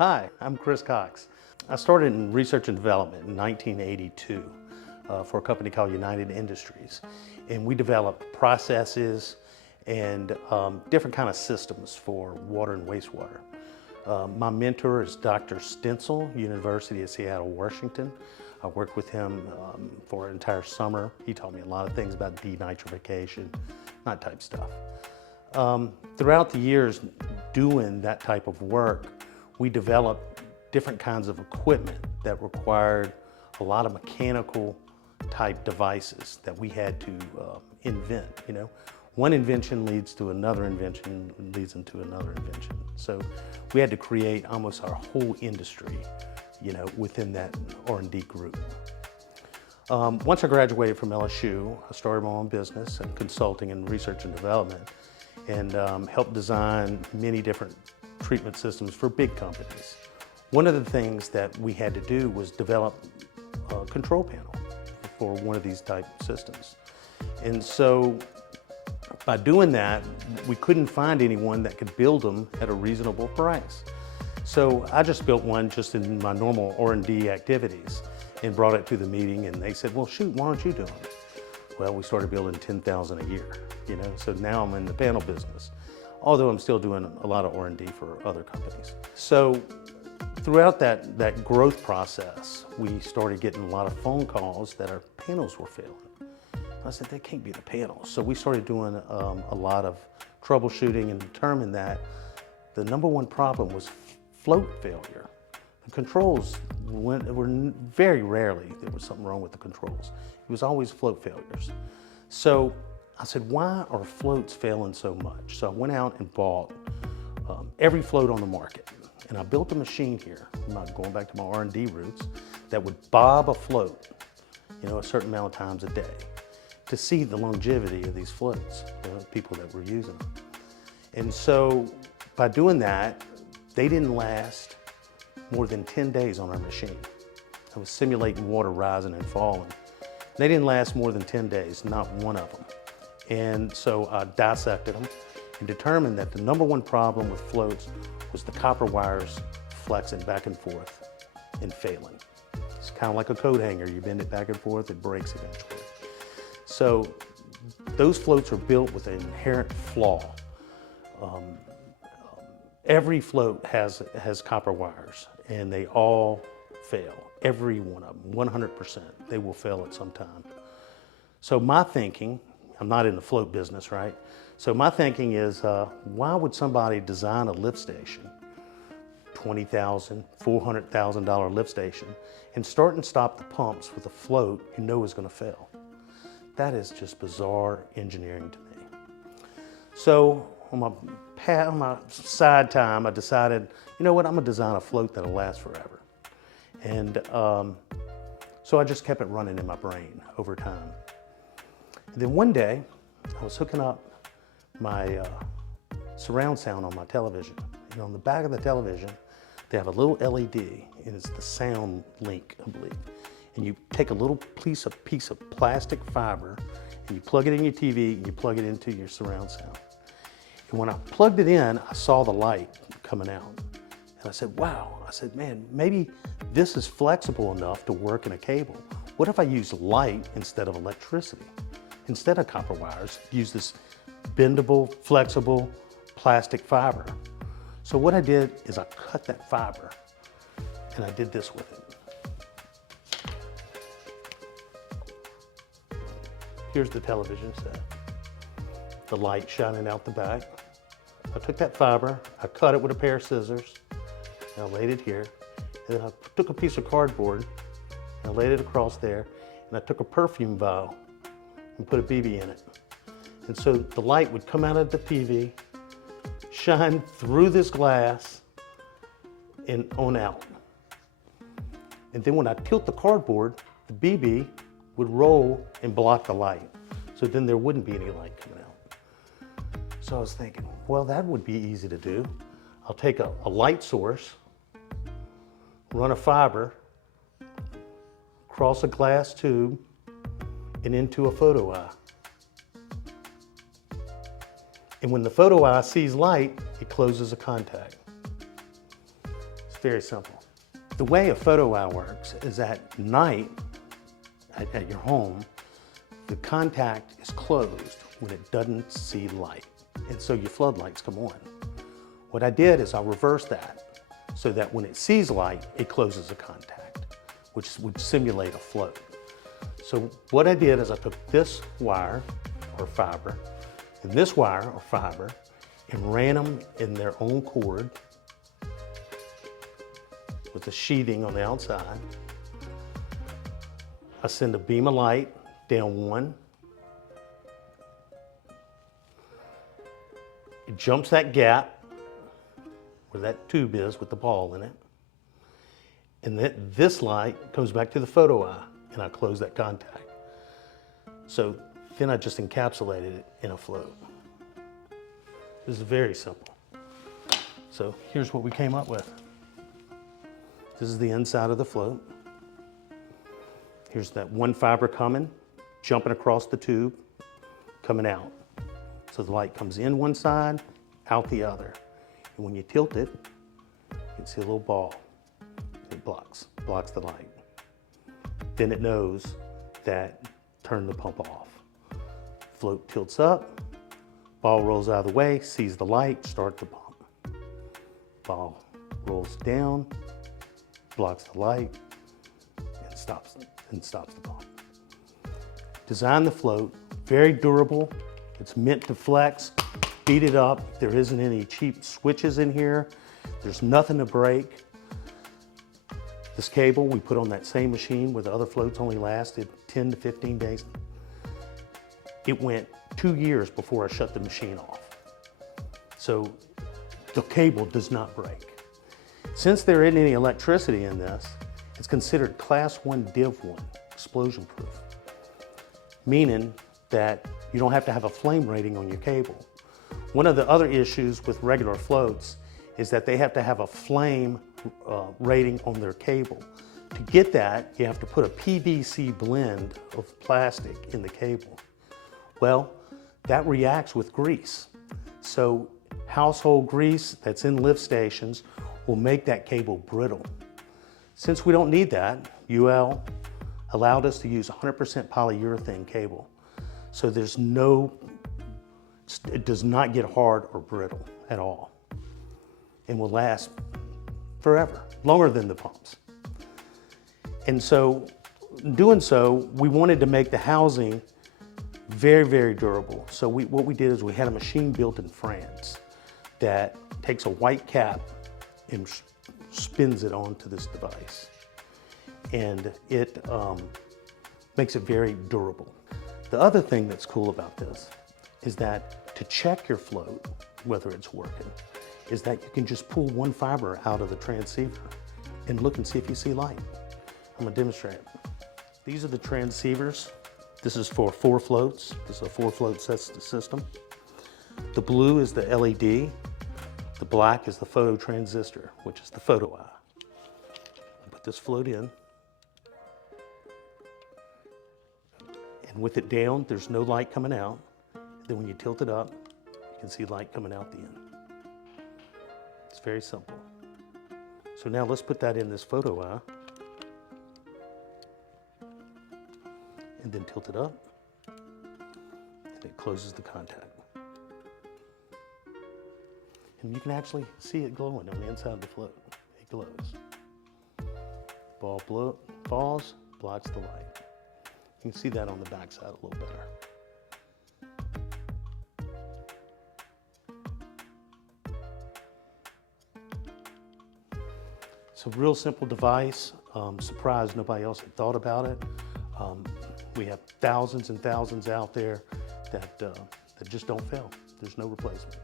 Hi, I'm Chris Cox. I started in research and development in 1982 for a company called United Industries. And we developed processes and different kind of systems for water and wastewater. My mentor is Dr. Stencil, University of Seattle, Washington. I worked with him for an entire summer. He taught me a lot of things about denitrification, that type stuff. Throughout the years doing that type of work, we developed different kinds of equipment that required a lot of mechanical type devices that we had to invent. You know, one invention leads to another invention, leads into another invention. So we had to create almost our whole industry, you know, within that R&D group. Once I graduated from LSU, I started my own business and consulting and research and development, and helped design many different treatment systems for big companies. One of the things that we had to do was develop a control panel for one of these type systems. And so by doing that, we couldn't find anyone that could build them at a reasonable price. So I just built one just in my normal R&D activities and brought it to the meeting, and they said, well, shoot, why don't you do them? Well, we started building 10,000 a year, you know, so now I'm in the panel business, although I'm still doing a lot of R&D for other companies. So throughout that growth process, we started getting a lot of phone calls that our panels were failing. I said, that can't be the panels. So we started doing a lot of troubleshooting and determined that the number one problem was float failure. The controls were very rarely there was something wrong with the controls. It was always float failures. So I said, why are floats failing so much? So I went out and bought every float on the market. And I built a machine here, I'm not going back to my R&D roots, that would bob a float, you know, a certain amount of times a day to see the longevity of these floats, you know, people that were using them. And so by doing that, they didn't last more than 10 days on our machine. I was simulating water rising and falling. They didn't last more than 10 days, not one of them. And so I dissected them and determined that the number one problem with floats was the copper wires flexing back and forth and failing. It's kind of like a coat hanger. You bend it back and forth, it breaks eventually. So those floats are built with an inherent flaw. Every float has copper wires, and they all fail. Every one of them, 100%, they will fail at some time. So my thinking, I'm not in the float business, right? So my thinking is, why would somebody design a lift station, $20,000, $400,000 lift station, and start and stop the pumps with a float you know is going to fail? That is just bizarre engineering to me. So on my side time, I decided, you know what, I'm going to design a float that'll last forever. And so I just kept it running in my brain over time. And then one day, I was hooking up my surround sound on my television. And on the back of the television, they have a little LED, and it's the sound link, I believe. And you take a little piece of plastic fiber, and you plug it in your TV, and you plug it into your surround sound. And when I plugged it in, I saw the light coming out. And I said, wow. I said, man, maybe this is flexible enough to work in a cable. What if I use light instead of electricity? Instead of copper wires, use this bendable, flexible plastic fiber. So what I did is I cut that fiber, and I did this with it. Here's the television set. The light shining out the back. I took that fiber, I cut it with a pair of scissors, and I laid it here. And then I took a piece of cardboard, and I laid it across there, and I took a perfume vial and put a BB in it. And so the light would come out of the TV, shine through this glass, and on out. And then when I tilt the cardboard, the BB would roll and block the light. So then there wouldn't be any light coming out. So I was thinking, well, that would be easy to do. I'll take a light source, run a fiber across a glass tube and into a photo eye. And when the photo eye sees light, it closes a contact. very simple. The way a photo eye works is at night, at your home, the contact is closed when it doesn't see light. And so your floodlights come on. What I did is I reversed that so that when it sees light, it closes the contact, which would simulate a float. So what I did is I took this wire or fiber and this wire or fiber and ran them in their own cord with the sheathing on the outside. I send a beam of light down one. It jumps that gap where that tube is with the ball in it. And this light comes back to the photo eye and I close that contact. So then I just encapsulated it in a float. This is very simple. So here's what we came up with. This is the inside of the float. Here's that one fiber coming, jumping across the tube, coming out. So the light comes in one side, out the other. And when you tilt it, you can see a little ball. It blocks the light. Then it knows that turn the pump off. Float tilts up, ball rolls out of the way, sees the light, start the pump. Ball rolls down, blocks the light, and stops the pump. Design the float, very durable. It's meant to flex, beat it up. There isn't any cheap switches in here. There's nothing to break. This cable we put on that same machine where the other floats only lasted 10 to 15 days. It went 2 years before I shut the machine off. So the cable does not break. Since there isn't any electricity in this, it's considered Class 1 Div 1, explosion proof, meaning that you don't have to have a flame rating on your cable. One of the other issues with regular floats is that they have to have a flame rating on their cable. To get that, you have to put a PVC blend of plastic in the cable. Well, that reacts with grease. So household grease that's in lift stations will make that cable brittle. Since we don't need that, UL allowed us to use 100% polyurethane cable. So it does not get hard or brittle at all and will last forever, longer than the pumps. And so, in doing so, we wanted to make the housing very, very durable. So what we did is we had a machine built in France that takes a white cap and spins it onto this device. And it makes it very durable. The other thing that's cool about this is that to check your float, whether it's working, is that you can just pull one fiber out of the transceiver and look and see if you see light. I'm gonna demonstrate it. These are the transceivers. This is for 4 floats. This is a 4-float system. The blue is the LED. The black is the photo transistor, which is the photo eye. Put this float in. And with it down, there's no light coming out. Then when you tilt it up, you can see light coming out the end. It's very simple. So now let's put that in this photo eye. And then tilt it up. And it closes the contact. And you can actually see it glowing on the inside of the float. It glows. Ball falls, blocks the light. You can see that on the back side a little better. It's a real simple device. Surprised nobody else had thought about it. We have thousands and thousands out there that just don't fail. There's no replacement.